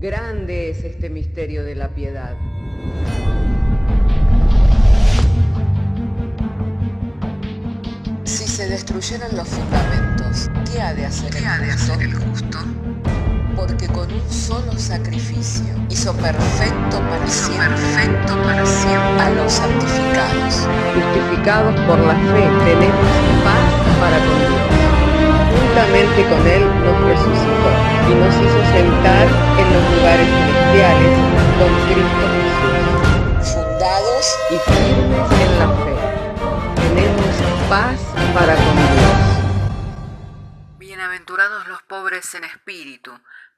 Grande es este misterio de la piedad. Si se destruyeran los fundamentos, ¿qué ha de hacer el justo? Porque con un solo sacrificio hizo perfecto para siempre a los santificados. Justificados por la fe, tenemos paz para con Dios. Juntamente con Él nos resucitó y nos hizo sentar en los lugares celestiales con Cristo Jesús. Fundados Y firmes en la fe, tenemos paz para con Dios. Bienaventurados los pobres en espíritu,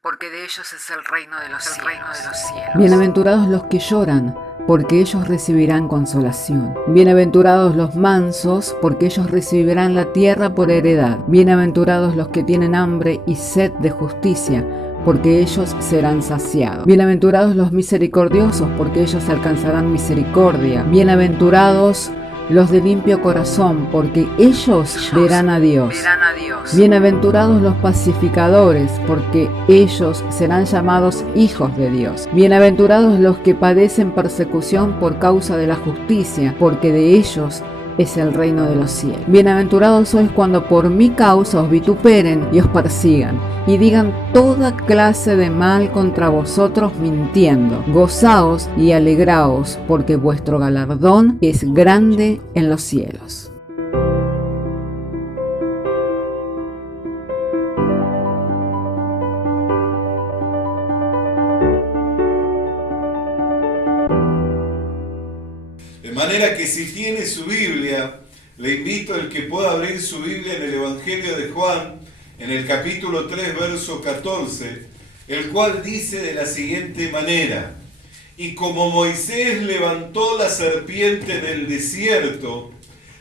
porque de ellos es el reino de los cielos. Bienaventurados los que lloran, porque ellos recibirán consolación. Bienaventurados los mansos, porque ellos recibirán la tierra por heredad. Bienaventurados los que tienen hambre y sed de justicia, porque ellos serán saciados. Bienaventurados los misericordiosos, porque ellos alcanzarán misericordia. Bienaventurados los de limpio corazón, porque ellos verán a Dios. Bienaventurados los pacificadores, porque ellos serán llamados hijos de Dios. Bienaventurados los que padecen persecución por causa de la justicia, porque de ellos es el reino de los cielos. Bienaventurados sois cuando por mi causa os vituperen y os persigan, y digan toda clase de mal contra vosotros mintiendo. Gozaos y alegraos, porque vuestro galardón es grande en los cielos. De manera que si tiene su Biblia, le invito al que pueda abrir su Biblia en el Evangelio de Juan, en el capítulo 3, verso 14, el cual dice de la siguiente manera: y como Moisés levantó la serpiente en el desierto,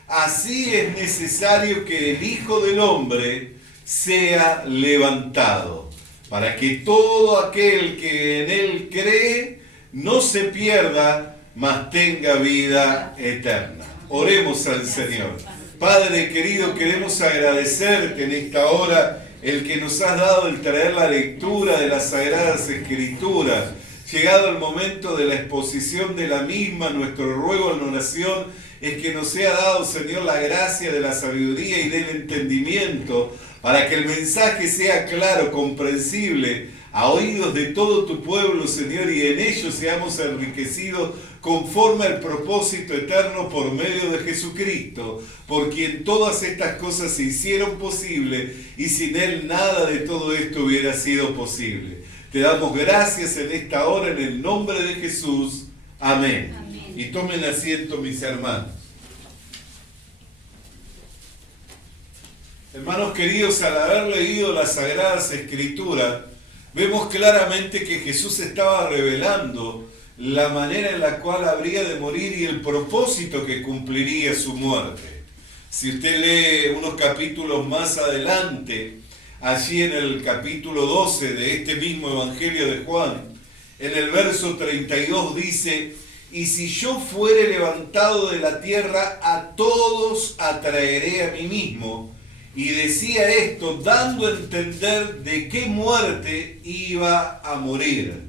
así es necesario que el Hijo del Hombre sea levantado, para que todo aquel que en él cree no se pierda, mas tenga vida eterna. Oremos al Señor. Padre querido, queremos agradecerte en esta hora el que nos has dado el traer la lectura de las Sagradas Escrituras. Llegado el momento de la exposición de la misma, nuestro ruego en oración es que nos sea dado, Señor, la gracia de la sabiduría y del entendimiento para que el mensaje sea claro, comprensible, a oídos de todo tu pueblo, Señor, y en ellos seamos enriquecidos conforme al propósito eterno por medio de Jesucristo, por quien todas estas cosas se hicieron posible y sin Él nada de todo esto hubiera sido posible. Te damos gracias en esta hora en el nombre de Jesús. Amén. Amén. Y tomen asiento, mis hermanos. Hermanos queridos, al haber leído las Sagradas Escrituras, vemos claramente que Jesús estaba revelando la manera en la cual habría de morir y el propósito que cumpliría su muerte. Si usted lee unos capítulos más adelante, allí en el capítulo 12 de este mismo Evangelio de Juan, en el verso 32 dice: y si yo fuere levantado de la tierra, a todos atraeré a mí mismo. Y decía esto dando a entender de qué muerte iba a morir.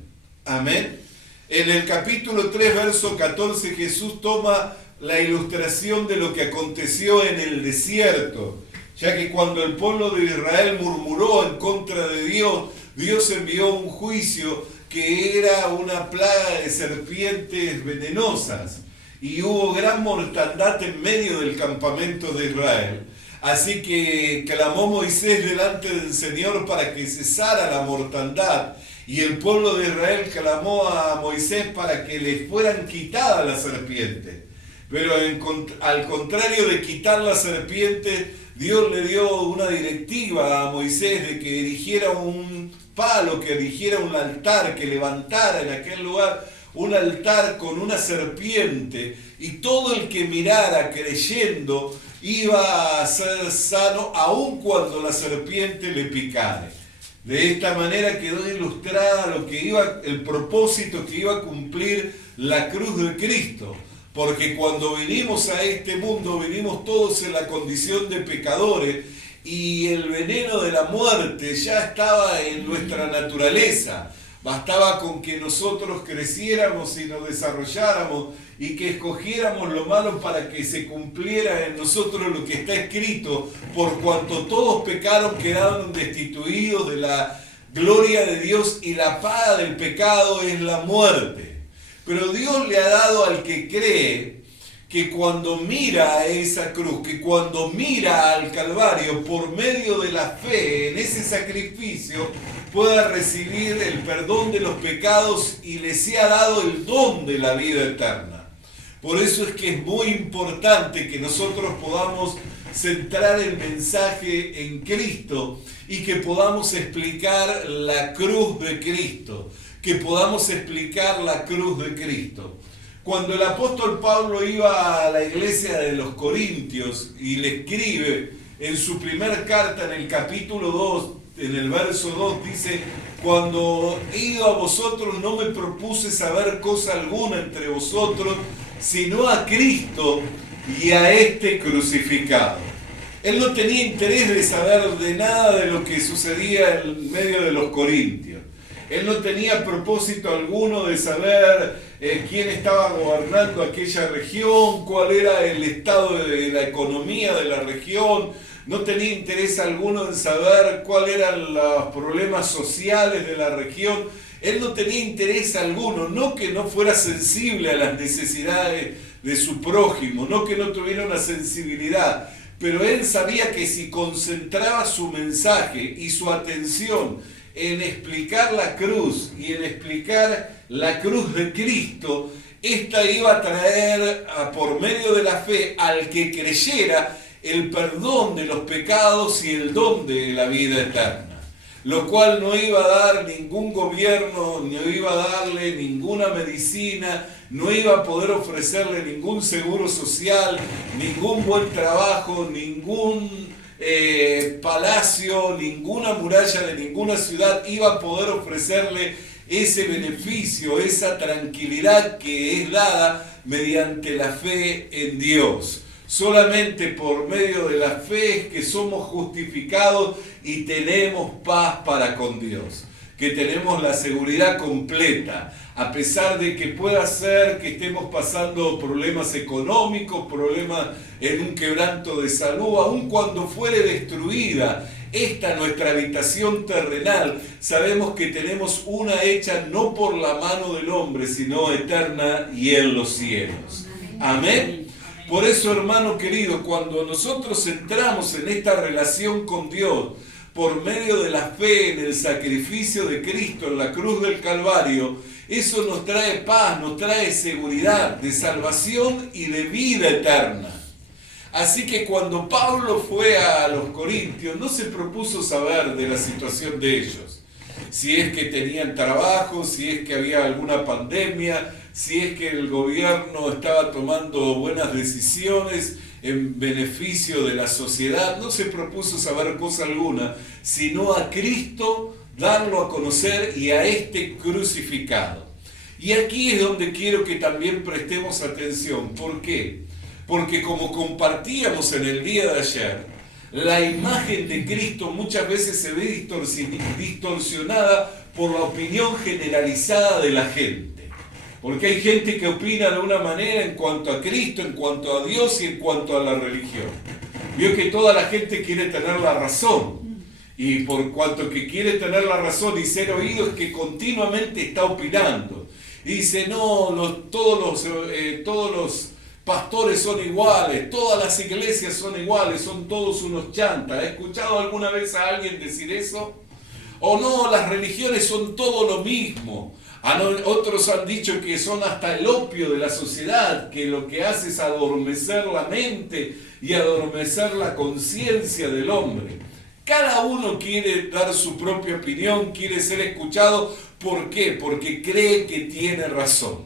Amén. En el capítulo 3, verso 14, Jesús toma la ilustración de lo que aconteció en el desierto, ya que cuando el pueblo de Israel murmuró en contra de Dios, Dios envió un juicio que era una plaga de serpientes venenosas, y hubo gran mortandad en medio del campamento de Israel. Así que clamó Moisés delante del Señor para que cesara la mortandad, y el pueblo de Israel clamó a Moisés para que les fueran quitadas las serpientes. Pero al contrario de quitar las serpientes, Dios le dio una directiva a Moisés de que erigiera un palo, que erigiera un altar, que levantara en aquel lugar un altar con una serpiente, y todo el que mirara creyendo iba a ser sano aun cuando la serpiente le picare. De esta manera quedó ilustrada el propósito que iba a cumplir la cruz de Cristo, porque cuando vinimos a este mundo vinimos todos en la condición de pecadores, y el veneno de la muerte ya estaba en nuestra naturaleza. Bastaba con que nosotros creciéramos y nos desarrolláramos y que escogiéramos lo malo para que se cumpliera en nosotros lo que está escrito, por cuanto todos pecaron, quedaron destituidos de la gloria de Dios y la paga del pecado es la muerte. Pero Dios le ha dado al que cree que cuando mira a esa cruz, que cuando mira al Calvario, por medio de la fe en ese sacrificio, pueda recibir el perdón de los pecados y le sea dado el don de la vida eterna. Por eso es que es muy importante que nosotros podamos centrar el mensaje en Cristo y que podamos explicar la cruz de Cristo, que podamos explicar la cruz de Cristo. Cuando el apóstol Pablo iba a la iglesia de los Corintios y le escribe en su primera carta, en el capítulo 2, en el verso 2, dice: cuando he ido a vosotros no me propuse saber cosa alguna entre vosotros, sino a Cristo y a este crucificado. Él no tenía interés de saber de nada de lo que sucedía en medio de los corintios. Él no tenía propósito alguno de saber quién estaba gobernando aquella región, cuál era el estado de la economía de la región. No tenía interés alguno en saber cuáles eran los problemas sociales de la región. Él no tenía interés alguno, no que no fuera sensible a las necesidades de su prójimo, no que no tuviera una sensibilidad, pero él sabía que si concentraba su mensaje y su atención en explicar la cruz y en explicar la cruz de Cristo, esta iba a traer por medio de la fe al que creyera el perdón de los pecados y el don de la vida eterna, lo cual no iba a dar ningún gobierno, no iba a darle ninguna medicina, no iba a poder ofrecerle ningún seguro social, ningún buen trabajo, ningún palacio, ninguna muralla de ninguna ciudad iba a poder ofrecerle ese beneficio, esa tranquilidad que es dada mediante la fe en Dios. Solamente por medio de la fe es que somos justificados y tenemos paz para con Dios, que tenemos la seguridad completa, a pesar de que pueda ser que estemos pasando problemas económicos, problemas en un quebranto de salud, aun cuando fuere destruida esta nuestra habitación terrenal, sabemos que tenemos una hecha no por la mano del hombre, sino eterna y en los cielos. Amén. Por eso, hermano querido, cuando nosotros entramos en esta relación con Dios, por medio de la fe en el sacrificio de Cristo en la cruz del Calvario, eso nos trae paz, nos trae seguridad de salvación y de vida eterna. Así que cuando Pablo fue a los Corintios, no se propuso saber de la situación de ellos. Si es que tenían trabajo, si es que había alguna pandemia, si es que el gobierno estaba tomando buenas decisiones en beneficio de la sociedad. No se propuso saber cosa alguna, sino a Cristo, darlo a conocer y a este crucificado. Y aquí es donde quiero que también prestemos atención. ¿Por qué? Porque como compartíamos en el día de ayer, la imagen de Cristo muchas veces se ve distorsionada por la opinión generalizada de la gente. Porque hay gente que opina de una manera en cuanto a Cristo, en cuanto a Dios y en cuanto a la religión. Vio que toda la gente quiere tener la razón. Y por cuanto que quiere tener la razón y ser oído, es que continuamente está opinando. Y dice, no, todos los pastores son iguales, todas las iglesias son iguales, son todos unos chantas. ¿Ha escuchado alguna vez a alguien decir eso? O no, las religiones son todo lo mismo. Otros han dicho que son hasta el opio de la sociedad, que lo que hace es adormecer la mente y adormecer la conciencia del hombre. Cada uno quiere dar su propia opinión, quiere ser escuchado. ¿Por qué? Porque cree que tiene razón.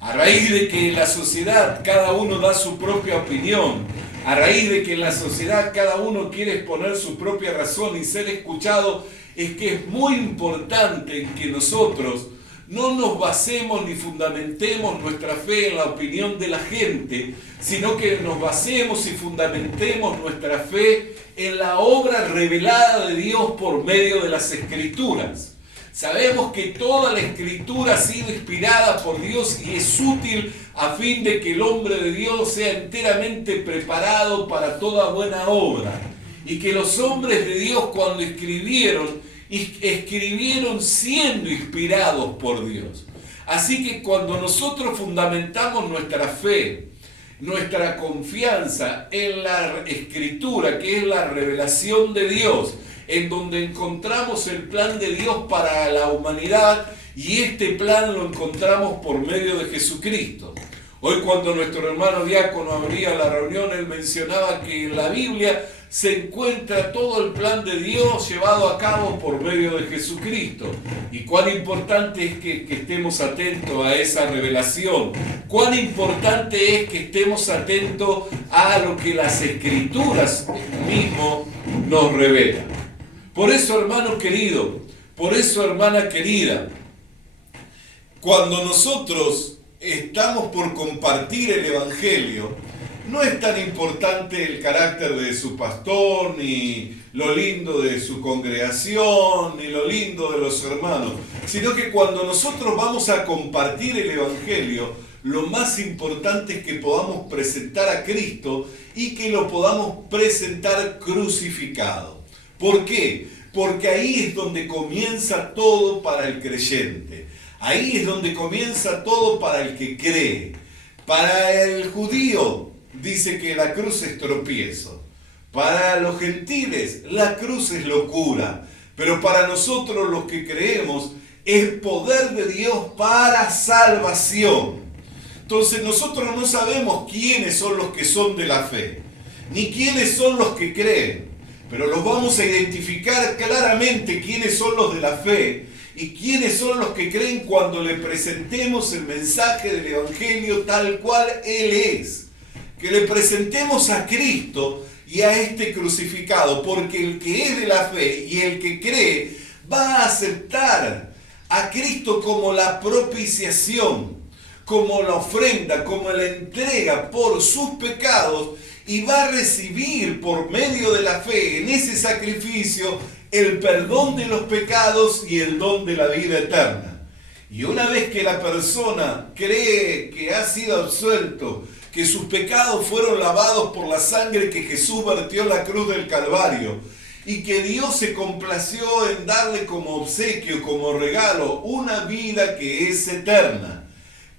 A raíz de que en la sociedad cada uno da su propia opinión, a raíz de que en la sociedad cada uno quiere exponer su propia razón y ser escuchado, es que es muy importante que nosotros no nos basemos ni fundamentemos nuestra fe en la opinión de la gente, sino que nos basemos y fundamentemos nuestra fe en la obra revelada de Dios por medio de las Escrituras. Sabemos que toda la Escritura ha sido inspirada por Dios y es útil a fin de que el hombre de Dios sea enteramente preparado para toda buena obra. Y que los hombres de Dios cuando escribieron siendo inspirados por Dios. Así que cuando nosotros fundamentamos nuestra fe, nuestra confianza en la Escritura, que es la revelación de Dios, en donde encontramos el plan de Dios para la humanidad, y este plan lo encontramos por medio de Jesucristo. Hoy cuando nuestro hermano diácono abría la reunión, él mencionaba que en la Biblia se encuentra todo el plan de Dios llevado a cabo por medio de Jesucristo. Y cuán importante es que estemos atentos a esa revelación. Cuán importante es que estemos atentos a lo que las Escrituras mismo nos revelan. Por eso, hermano querido, por eso, hermana querida, cuando nosotros estamos por compartir el Evangelio, no es tan importante el carácter de su pastor, ni lo lindo de su congregación, ni lo lindo de los hermanos, sino que cuando nosotros vamos a compartir el Evangelio, lo más importante es que podamos presentar a Cristo y que lo podamos presentar crucificado. ¿Por qué? Porque ahí es donde comienza todo para el creyente. Ahí es donde comienza todo para el que cree. Para el judío dice que la cruz es tropiezo. Para los gentiles la cruz es locura. Pero para nosotros los que creemos es poder de Dios para salvación. Entonces nosotros no sabemos quiénes son los que son de la fe, ni quiénes son los que creen. Pero los vamos a identificar claramente quiénes son los de la fe y quiénes son los que creen cuando le presentemos el mensaje del Evangelio tal cual Él es. Que le presentemos a Cristo y a este crucificado, porque el que es de la fe y el que cree va a aceptar a Cristo como la propiciación, como la ofrenda, como la entrega por sus pecados, y va a recibir por medio de la fe en ese sacrificio el perdón de los pecados y el don de la vida eterna. Y una vez que la persona cree que ha sido absuelto, que sus pecados fueron lavados por la sangre que Jesús vertió en la cruz del Calvario, y que Dios se complació en darle como obsequio, como regalo, una vida que es eterna.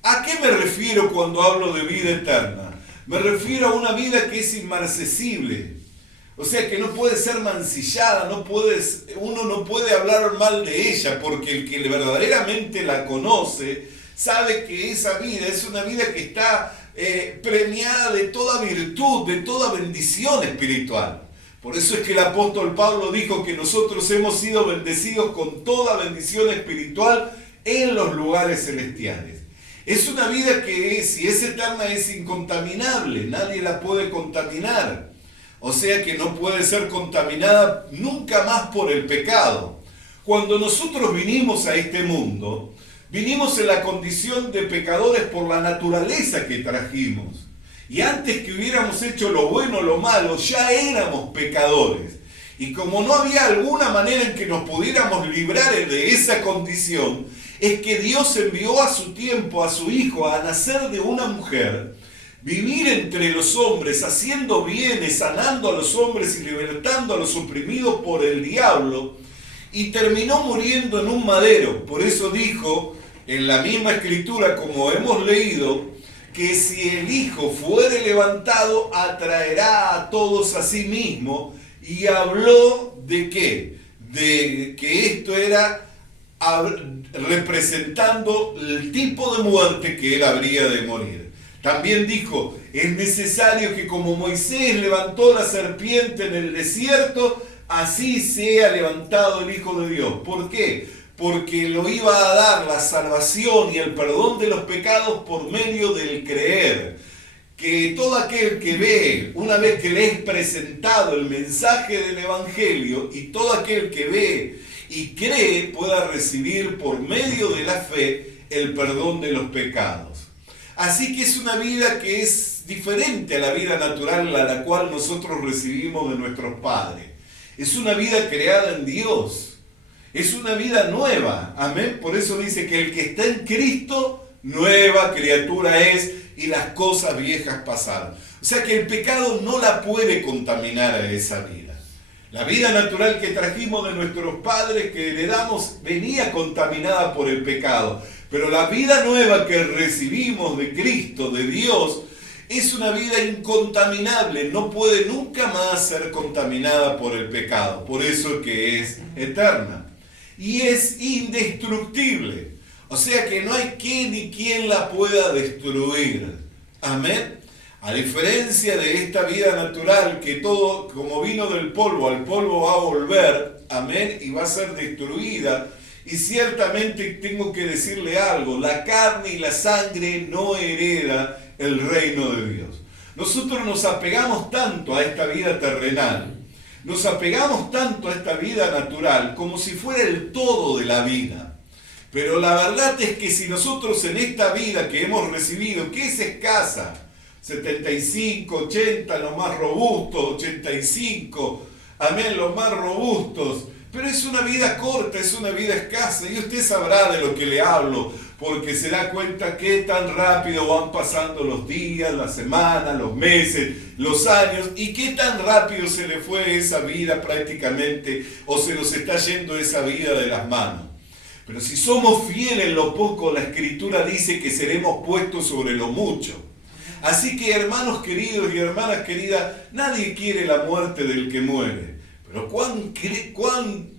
¿A qué me refiero cuando hablo de vida eterna? Me refiero a una vida que es inmarcesible, o sea que no puede ser mancillada, uno no puede hablar mal de ella, porque el que verdaderamente la conoce sabe que esa vida es una vida que está premiada de toda virtud, de toda bendición espiritual. Por eso es que el apóstol Pablo dijo que nosotros hemos sido bendecidos con toda bendición espiritual en los lugares celestiales. Es una vida que, si es eterna, es incontaminable, nadie la puede contaminar. O sea que no puede ser contaminada nunca más por el pecado. Cuando nosotros vinimos a este mundo, vinimos en la condición de pecadores por la naturaleza que trajimos. Y antes que hubiéramos hecho lo bueno o lo malo, ya éramos pecadores. Y como no había alguna manera en que nos pudiéramos librar de esa condición, es que Dios envió a su tiempo a su Hijo a nacer de una mujer, vivir entre los hombres, haciendo bienes, sanando a los hombres y libertando a los oprimidos por el diablo, y terminó muriendo en un madero. Por eso dijo en la misma Escritura, como hemos leído, que si el Hijo fuere levantado, atraerá a todos a sí mismo, y habló de ¿qué? De que esto era representando el tipo de muerte que él habría de morir. También dijo, es necesario que como Moisés levantó la serpiente en el desierto, así sea levantado el Hijo de Dios. ¿Por qué? Porque lo iba a dar la salvación y el perdón de los pecados por medio del creer. Que todo aquel que ve, una vez que le es presentado el mensaje del Evangelio, y todo aquel que ve y cree, pueda recibir por medio de la fe el perdón de los pecados. Así que es una vida que es diferente a la vida natural a la cual nosotros recibimos de nuestros padres. Es una vida creada en Dios. Es una vida nueva, amén. Por eso dice que el que está en Cristo, nueva criatura es, y las cosas viejas pasaron. O sea que el pecado no la puede contaminar a esa vida. La vida natural que trajimos de nuestros padres, que heredamos, venía contaminada por el pecado. Pero la vida nueva que recibimos de Cristo, de Dios, es una vida incontaminable. No puede nunca más ser contaminada por el pecado. Por eso que es eterna. Y es indestructible. O sea que no hay quien ni quien la pueda destruir. Amén. A diferencia de esta vida natural, que todo, como vino del polvo, al polvo va a volver, amén, y va a ser destruida. Y ciertamente tengo que decirle algo, la carne y la sangre no hereda el reino de Dios. Nosotros nos apegamos tanto a esta vida terrenal, nos apegamos tanto a esta vida natural, como si fuera el todo de la vida. Pero la verdad es que si nosotros en esta vida que hemos recibido, que es escasa, 75, 80, los más robustos, 85, amén, los más robustos, pero es una vida corta, es una vida escasa, y usted sabrá de lo que le hablo, porque se da cuenta qué tan rápido van pasando los días, las semanas, los meses, los años, y qué tan rápido se le fue esa vida prácticamente, o se nos está yendo esa vida de las manos. Pero si somos fieles en lo poco, la Escritura dice que seremos puestos sobre lo mucho. Así que, hermanos queridos y hermanas queridas, nadie quiere la muerte del que muere. Pero cuán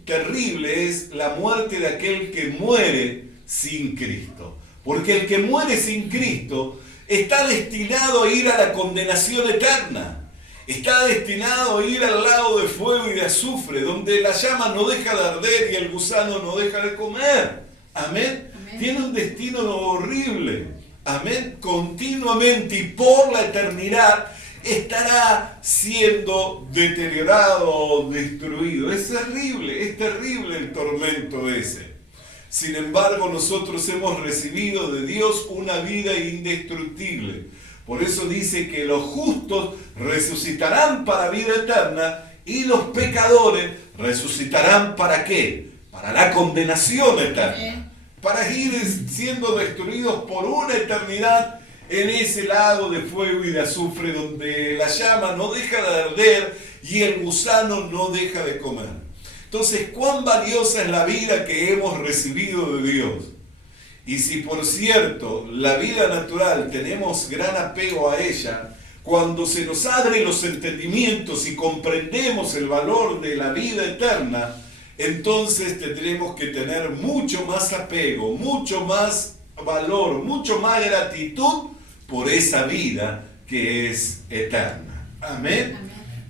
terrible es la muerte de aquel que muere sin Cristo. Porque el que muere sin Cristo está destinado a ir a la condenación eterna. Está destinado a ir al lago de fuego y de azufre, donde la llama no deja de arder y el gusano no deja de comer. Amén. Tiene un destino horrible. Amén, continuamente y por la eternidad estará siendo deteriorado, destruido. Es terrible el tormento ese. Sin embargo, nosotros hemos recibido de Dios una vida indestructible. Por eso dice que los justos resucitarán para vida eterna y los pecadores resucitarán ¿para qué? Para la condenación eterna. Para ir siendo destruidos por una eternidad en ese lago de fuego y de azufre donde la llama no deja de arder y el gusano no deja de comer. Entonces, cuán valiosa es la vida que hemos recibido de Dios. Y si por cierto la vida natural tenemos gran apego a ella, cuando se nos abren los entendimientos y comprendemos el valor de la vida eterna, entonces tendremos que tener mucho más apego, mucho más valor, mucho más gratitud por esa vida que es eterna. Amén.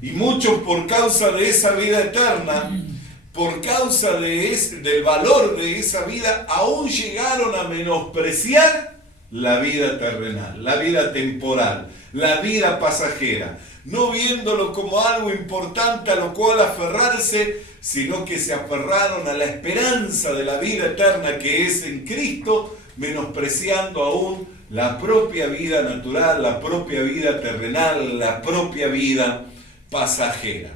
Y muchos por causa de esa vida eterna, por causa del valor de esa vida, aún llegaron a menospreciar la vida terrenal, la vida temporal, la vida pasajera, no viéndolo como algo importante a lo cual aferrarse, sino que se aferraron a la esperanza de la vida eterna que es en Cristo, menospreciando aún la propia vida natural, la propia vida terrenal, la propia vida pasajera.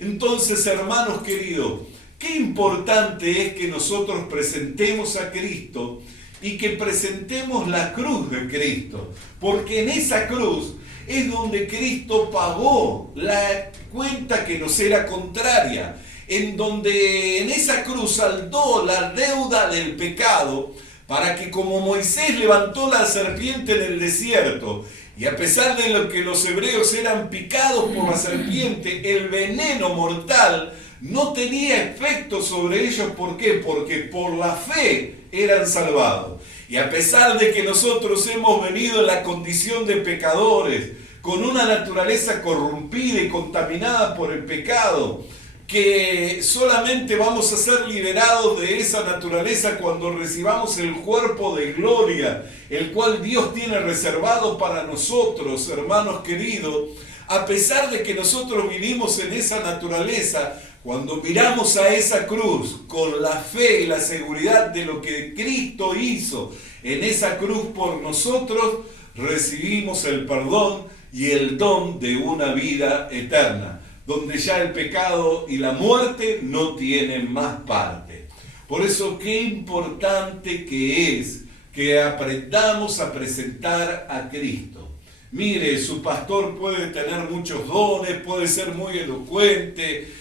Entonces, hermanos queridos, qué importante es que nosotros presentemos a Cristo y que presentemos la cruz de Cristo, porque en esa cruz es donde Cristo pagó la cuenta que nos era contraria, en donde en esa cruz saldó la deuda del pecado, para que como Moisés levantó la serpiente en el desierto, y a pesar de lo que los hebreos eran picados por la serpiente, el veneno mortal no tenía efecto sobre ellos. ¿Por qué? Porque por la fe eran salvados. Y a pesar de que nosotros hemos venido en la condición de pecadores, con una naturaleza corrompida y contaminada por el pecado, que solamente vamos a ser liberados de esa naturaleza cuando recibamos el cuerpo de gloria, el cual Dios tiene reservado para nosotros, hermanos queridos. A pesar de que nosotros vivimos en esa naturaleza, cuando miramos a esa cruz con la fe y la seguridad de lo que Cristo hizo en esa cruz por nosotros, recibimos el perdón y el don de una vida eterna, donde ya el pecado y la muerte no tienen más parte. Por eso qué importante que es que aprendamos a presentar a Cristo. Mire, su pastor puede tener muchos dones, puede ser muy elocuente,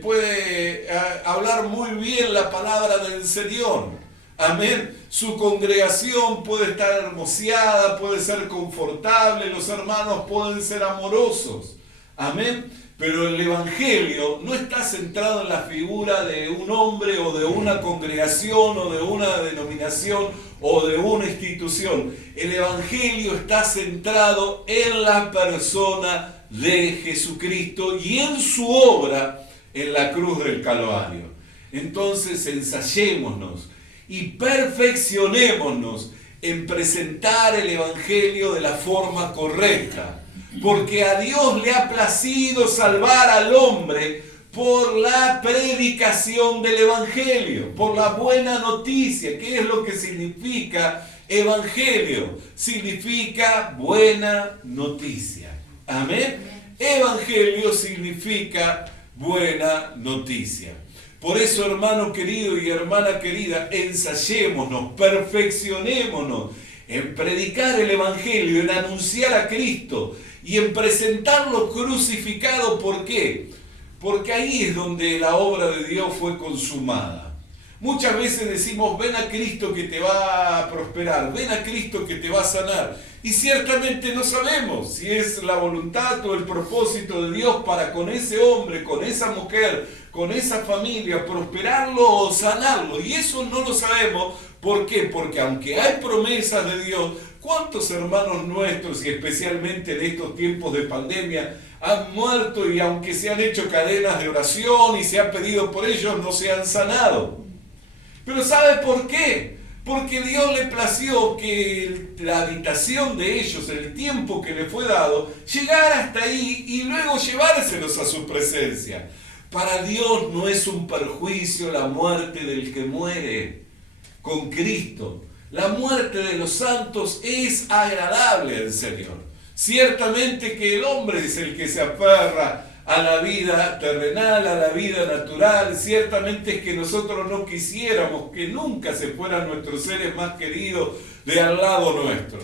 puede hablar muy bien la palabra del Señor. Amén. Su congregación puede estar hermoseada, puede ser confortable, los hermanos pueden ser amorosos. Amén. Pero el Evangelio no está centrado en la figura de un hombre o de una congregación o de una denominación o de una institución. El Evangelio está centrado en la persona de Jesucristo y en su obra en la cruz del Calvario. Entonces ensayémonos y perfeccionémonos en presentar el Evangelio de la forma correcta. Porque a Dios le ha placido salvar al hombre por la predicación del Evangelio, por la buena noticia. ¿Qué es lo que significa Evangelio? Significa buena noticia. Amén. Evangelio significa buena noticia. Por eso, hermano querido y hermana querida, ensayémonos, perfeccionémonos en predicar el Evangelio, en anunciar a Cristo y en presentarlo crucificado. ¿Por qué? Porque ahí es donde la obra de Dios fue consumada. Muchas veces decimos, ven a Cristo que te va a prosperar, ven a Cristo que te va a sanar. Y ciertamente no sabemos si es la voluntad o el propósito de Dios para con ese hombre, con esa mujer, con esa familia, prosperarlo o sanarlo. Y eso no lo sabemos. ¿Por qué? Porque aunque hay promesas de Dios, ¿cuántos hermanos nuestros, y especialmente en estos tiempos de pandemia, han muerto y aunque se han hecho cadenas de oración y se ha pedido por ellos, no se han sanado? Pero ¿sabe por qué? Porque Dios le plació que la habitación de ellos, el tiempo que le fue dado, llegara hasta ahí y luego llevárselos a su presencia. Para Dios no es un perjuicio la muerte del que muere con Cristo. La muerte de los santos es agradable al Señor. Ciertamente que el hombre es el que se aferra a la vida terrenal, a la vida natural. Ciertamente es que nosotros no quisiéramos que nunca se fueran nuestros seres más queridos de al lado nuestro.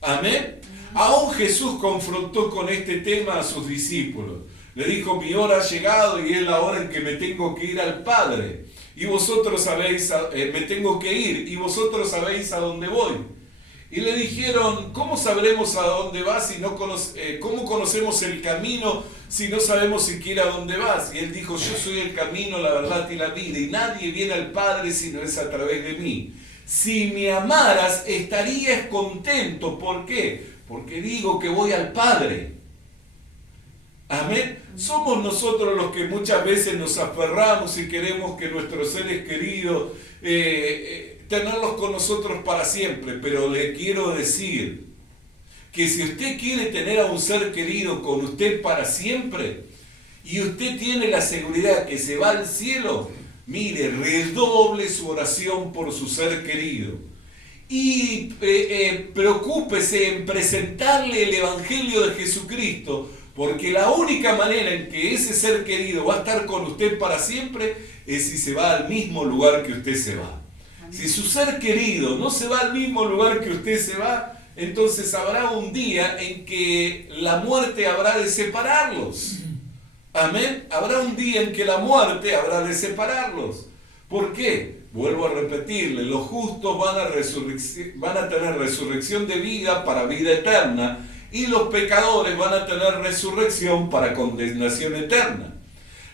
Amén. Aún Jesús confrontó con este tema a sus discípulos. Le dijo, mi hora ha llegado y es la hora en que me tengo que ir al Padre. Y vosotros sabéis, me tengo que ir, y vosotros sabéis a dónde voy. Y le dijeron, ¿cómo sabremos a dónde vas si no cómo conocemos el camino si no sabemos siquiera a dónde vas? Y él dijo, yo soy el camino, la verdad y la vida, y nadie viene al Padre si no es a través de mí. Si me amaras, estarías contento. ¿Por qué? Porque digo que voy al Padre. Amén. Somos nosotros los que muchas veces nos aferramos y queremos que nuestros seres queridos tenerlos con nosotros para siempre, pero le quiero decir que si usted quiere tener a un ser querido con usted para siempre y usted tiene la seguridad que se va al cielo, mire, redoble su oración por su ser querido y preocúpese en presentarle el Evangelio de Jesucristo, porque la única manera en que ese ser querido va a estar con usted para siempre es si se va al mismo lugar que usted se va. Si su ser querido no se va al mismo lugar que usted se va, entonces habrá un día en que la muerte habrá de separarlos. Amén. Habrá un día en que la muerte habrá de separarlos. ¿Por qué? Vuelvo a repetirle, los justos van a tener resurrección de vida para vida eterna, y los pecadores van a tener resurrección para condenación eterna.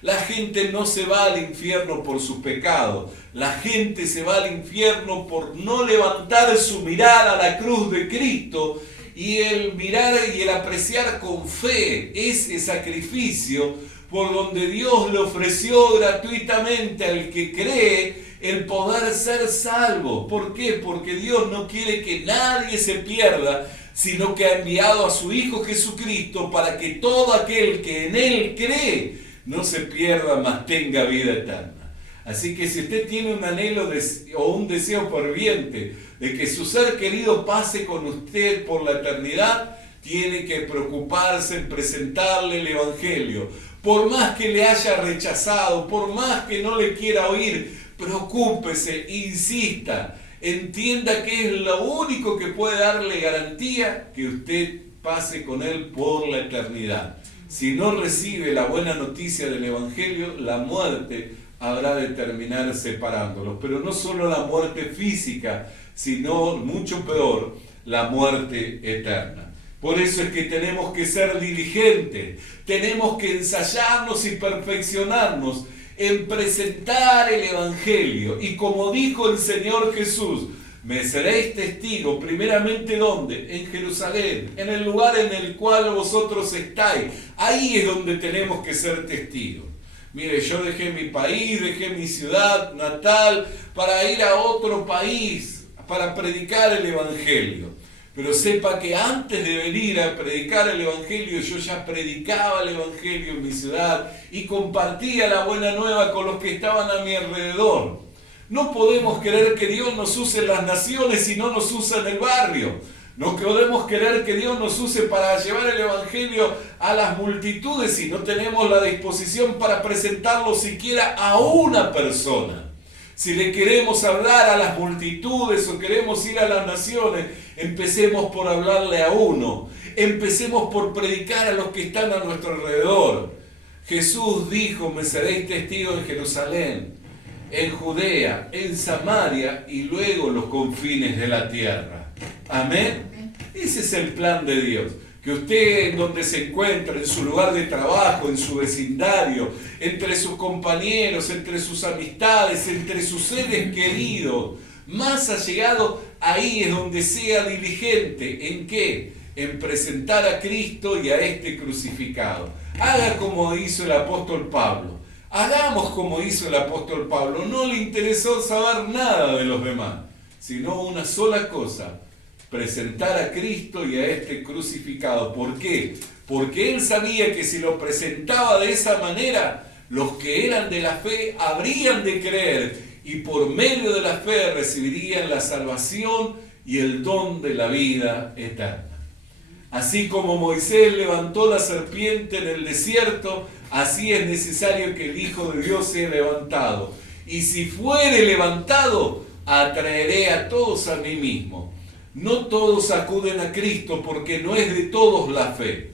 La gente no se va al infierno por sus pecados. La gente se va al infierno por no levantar su mirada a la cruz de Cristo y el mirar y el apreciar con fe ese sacrificio por donde Dios le ofreció gratuitamente al que cree el poder ser salvo. ¿Por qué? Porque Dios no quiere que nadie se pierda, sino que ha enviado a su Hijo Jesucristo para que todo aquel que en Él cree no se pierda, mas tenga vida eterna. Así que si usted tiene un anhelo o un deseo ferviente de que su ser querido pase con usted por la eternidad, tiene que preocuparse en presentarle el Evangelio. Por más que le haya rechazado, por más que no le quiera oír, preocúpese, insista, entienda que es lo único que puede darle garantía que usted pase con Él por la eternidad. Si no recibe la buena noticia del Evangelio, la muerte habrá de terminar separándolos. Pero no solo la muerte física, sino, mucho peor, la muerte eterna. Por eso es que tenemos que ser diligentes, tenemos que ensayarnos y perfeccionarnos en presentar el Evangelio. Y como dijo el Señor Jesús, me seréis testigo, primeramente ¿dónde? En Jerusalén, en el lugar en el cual vosotros estáis. Ahí es donde tenemos que ser testigos. Mire, yo dejé mi país, dejé mi ciudad natal para ir a otro país, para predicar el Evangelio. Pero sepa que antes de venir a predicar el Evangelio, yo ya predicaba el Evangelio en mi ciudad y compartía la buena nueva con los que estaban a mi alrededor. No podemos querer que Dios nos use en las naciones si no nos usa en el barrio. No podemos querer que Dios nos use para llevar el Evangelio a las multitudes si no tenemos la disposición para presentarlo siquiera a una persona. Si le queremos hablar a las multitudes o queremos ir a las naciones, empecemos por hablarle a uno. Empecemos por predicar a los que están a nuestro alrededor. Jesús dijo, me seréis testigos en Jerusalén, en Judea, en Samaria y luego los confines de la tierra. Amén. Ese es el plan de Dios. Que usted, en donde se encuentra, en su lugar de trabajo, en su vecindario, entre sus compañeros, entre sus amistades, entre sus seres queridos, más allegado, ahí es donde sea diligente. ¿En qué? En presentar a Cristo y a este crucificado. Haga como hizo el apóstol Pablo. Hagamos como hizo el apóstol Pablo. No le interesó saber nada de los demás, sino una sola cosa: presentar a Cristo y a este crucificado. ¿Por qué? Porque él sabía que si lo presentaba de esa manera, los que eran de la fe habrían de creer y por medio de la fe recibirían la salvación y el don de la vida eterna. Así como Moisés levantó la serpiente en el desierto, así es necesario que el Hijo de Dios sea levantado. Y si fuere levantado, atraeré a todos a mí mismo. No todos acuden a Cristo porque no es de todos la fe.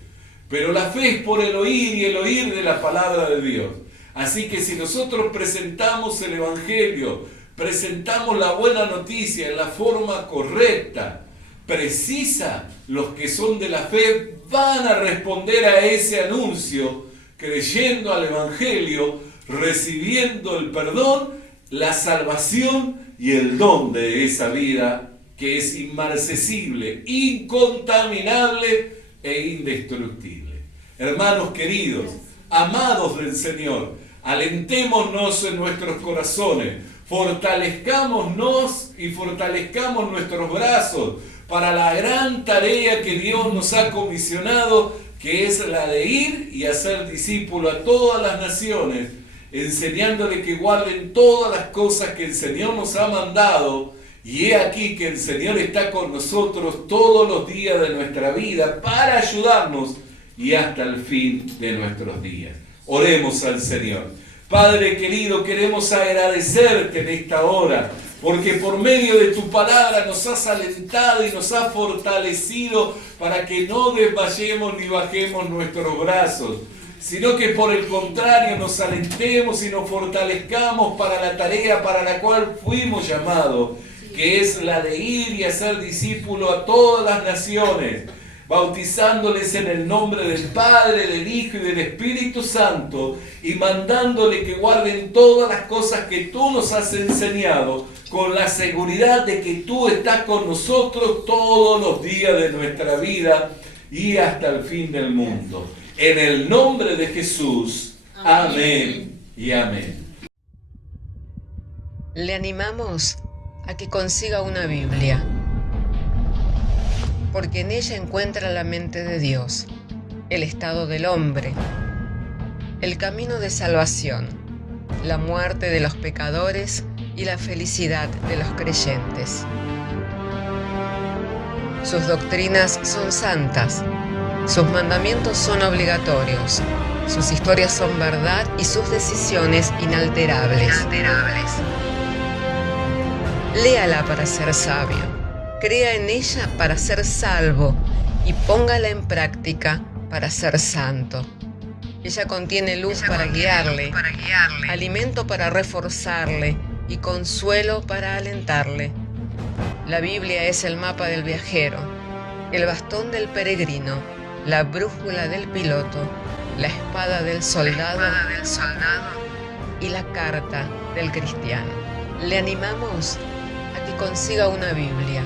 Pero la fe es por el oír y el oír de la palabra de Dios. Así que si nosotros presentamos el Evangelio, presentamos la buena noticia en la forma correcta, precisa, los que son de la fe van a responder a ese anuncio, creyendo al Evangelio, recibiendo el perdón, la salvación y el don de esa vida que es inmarcesible, incontaminable e indestructible. Hermanos queridos, amados del Señor, alentémonos en nuestros corazones, fortalezcámonos y fortalezcamos nuestros brazos para la gran tarea que Dios nos ha comisionado, que es la de ir y hacer discípulo a todas las naciones, enseñándole que guarden todas las cosas que el Señor nos ha mandado. Y he aquí que el Señor está con nosotros todos los días de nuestra vida para ayudarnos y hasta el fin de nuestros días. Oremos al Señor. Padre querido, queremos agradecerte en esta hora, porque por medio de tu palabra nos has alentado y nos has fortalecido para que no desmayemos ni bajemos nuestros brazos, sino que por el contrario nos alentemos y nos fortalezcamos para la tarea para la cual fuimos llamados, que es la de ir y hacer discípulo a todas las naciones, bautizándoles en el nombre del Padre, del Hijo y del Espíritu Santo, y mandándole que guarden todas las cosas que tú nos has enseñado, con la seguridad de que tú estás con nosotros todos los días de nuestra vida y hasta el fin del mundo. En el nombre de Jesús, amén y amén. Le animamos a que consiga una Biblia, porque en ella encuentra la mente de Dios, el estado del hombre, el camino de salvación, la muerte de los pecadores y la felicidad de los creyentes. Sus doctrinas son santas, sus mandamientos son obligatorios, sus historias son verdad y sus decisiones inalterables. Léala para ser sabio, crea en ella para ser salvo y póngala en práctica para ser santo. Ella contiene luz para guiarle, alimento para reforzarle y consuelo para alentarle. La Biblia es el mapa del viajero, el bastón del peregrino, la brújula del piloto, la espada del soldado y la carta del cristiano. Le animamos a que consiga una Biblia,